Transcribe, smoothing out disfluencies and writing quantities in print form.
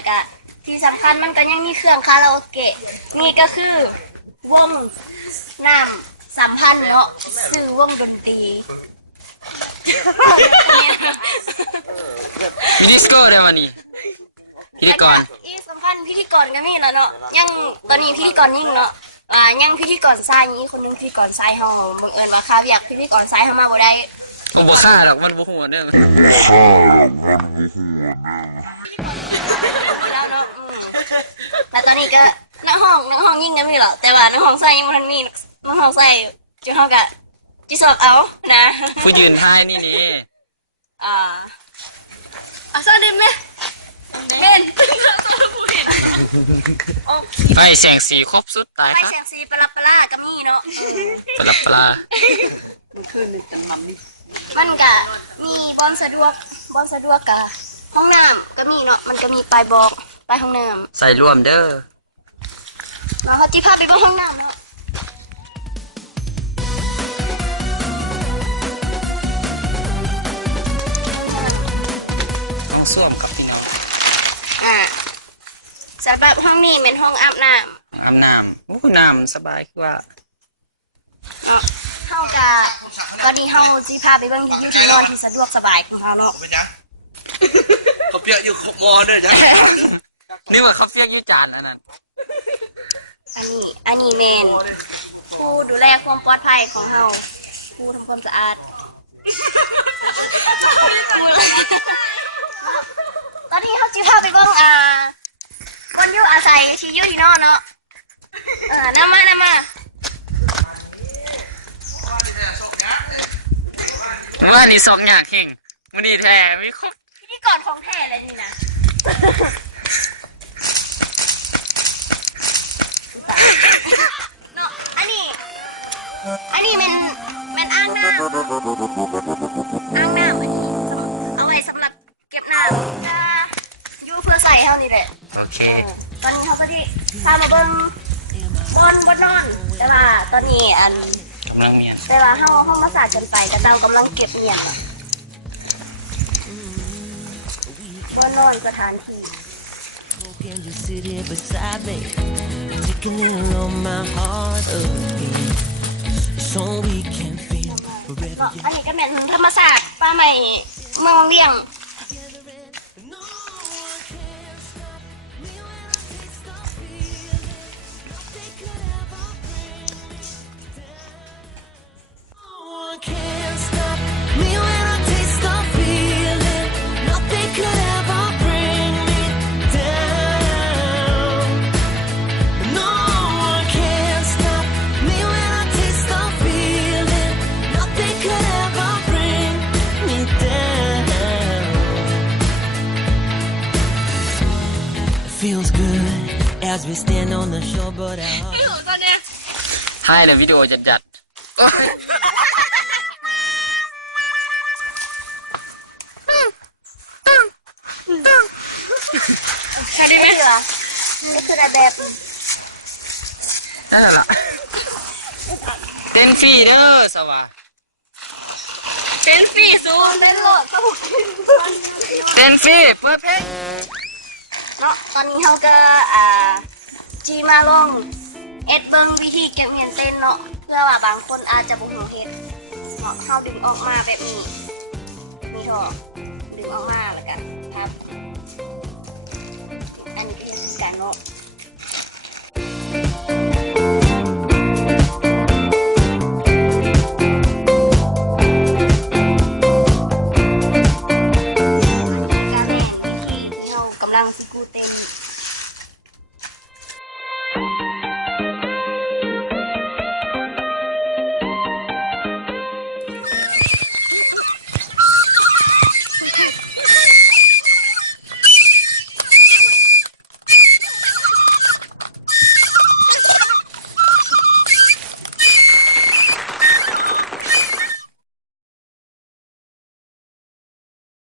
แล้วก็ที่สำคัญมันก็ยังมีเครื่องคาราโอเกะนี่ก็คือวงน้ำสัมพันธ์เนาะสื่อวงดนตรี มีดิสโก้ได้มานี่พิธีกรอีกสำคัญพิธีกรก็มีแล้วเนาะยังตอนนี้พิธีกรยิ่งเนาะยังพิธีกรชายนี้คนนึงพิธีกรชายเฮาบังเอิญว่าข้าอยากพิธีกรชายเฮามาบ่ได้ผมบ่ฆ่าหรอกมันบ่ฮู้เด้อแล้วเนาะแล้วตอนนี้ก็นักห้องยิ่งก็มีหรอกแต่ว่านักห้องชายยังบ่ทันมีนักห้องชายจุดเฮาก็จิสอบเอานะผู้ยืนท้ายนี่ซะดิแม่เม่นไฟแสงสีครบสุดตายไฟแสงสีปลาปลาก็มีเนาะปลามันก็มีบอลสะดวกกะห้องน้ำก็มีเนาะมันก็มีปลายบอกปลายห้องน้ำใส่รวมเด้อแล้วเขาจิพาไปเบิ่งห้องน้ำเนาะห้องส้วมครับพี่น้องสำหรับห้องนี้เป็นห้องอาบน้ำโอ้น้ำสบายคือว่าเฮากะตอนนี้เฮาสิพาไปเบิ่งอยู่ที่นอนที่สะดวกสบายของเฮาเนาะเขาเปียกอยู่มอด้วยจ้ะนี่ว่าเขาเปียกอยู่จานอันนั้นอันนี้แม่นผู้ดูแลความปลอดภัยของเฮาผู้ทำความสะอาดตอนนี้เฮาสิพาไปเบิ่งบนอยู่อาศัยที่อยู่ที่นอนเนาะนำมาว่านี่สองอย่างเข่งวันนี้แท้ไม่ครบพิธีกรของแท้เลยนี่นะเนาะอันนี้มันอ่างน้ำอันนี้เอาไว้สำหรับเก็บน้ำจะอยู่เพื่อใส่เท่านี้แหละโอเคตอนนี้เขาก็ที่พามาเบิ่งบนนอนแต่ว่าตอนนี้กำลังเมียแต่ว่าเฮามาสาดกันไปกระตังกำลังเก็บเมียบนนอนสถานที่อันนี้ก็เป็นธรรมศาสตร์ป้าใหม่เมืองเลี้ยงFeels good as we stand on the shore, but our ให้เลยวิดีโอจัดดีไหมเหรอนี่คือแบบนั่นแหละเต้นฟรีเด้อสวะเต้นฟรีซูเต้นโหลดเต้นฟรีเปิดเพลงเนาะตอนนี้เขาก็จีมาลองเอ็ดเบิ้งวิธีเก็บเงินเต้นเนาะเพื่อว่าบางคนอาจจะบ่ฮู้เฮ็ดเนาะเขาดึงออกมาแบบนี้นี่เถอะดึงออกมาแล้วกันครับอันนี้ก็คือการเนาะการแม่นวิธีที่เรากำลังสิกูเต้น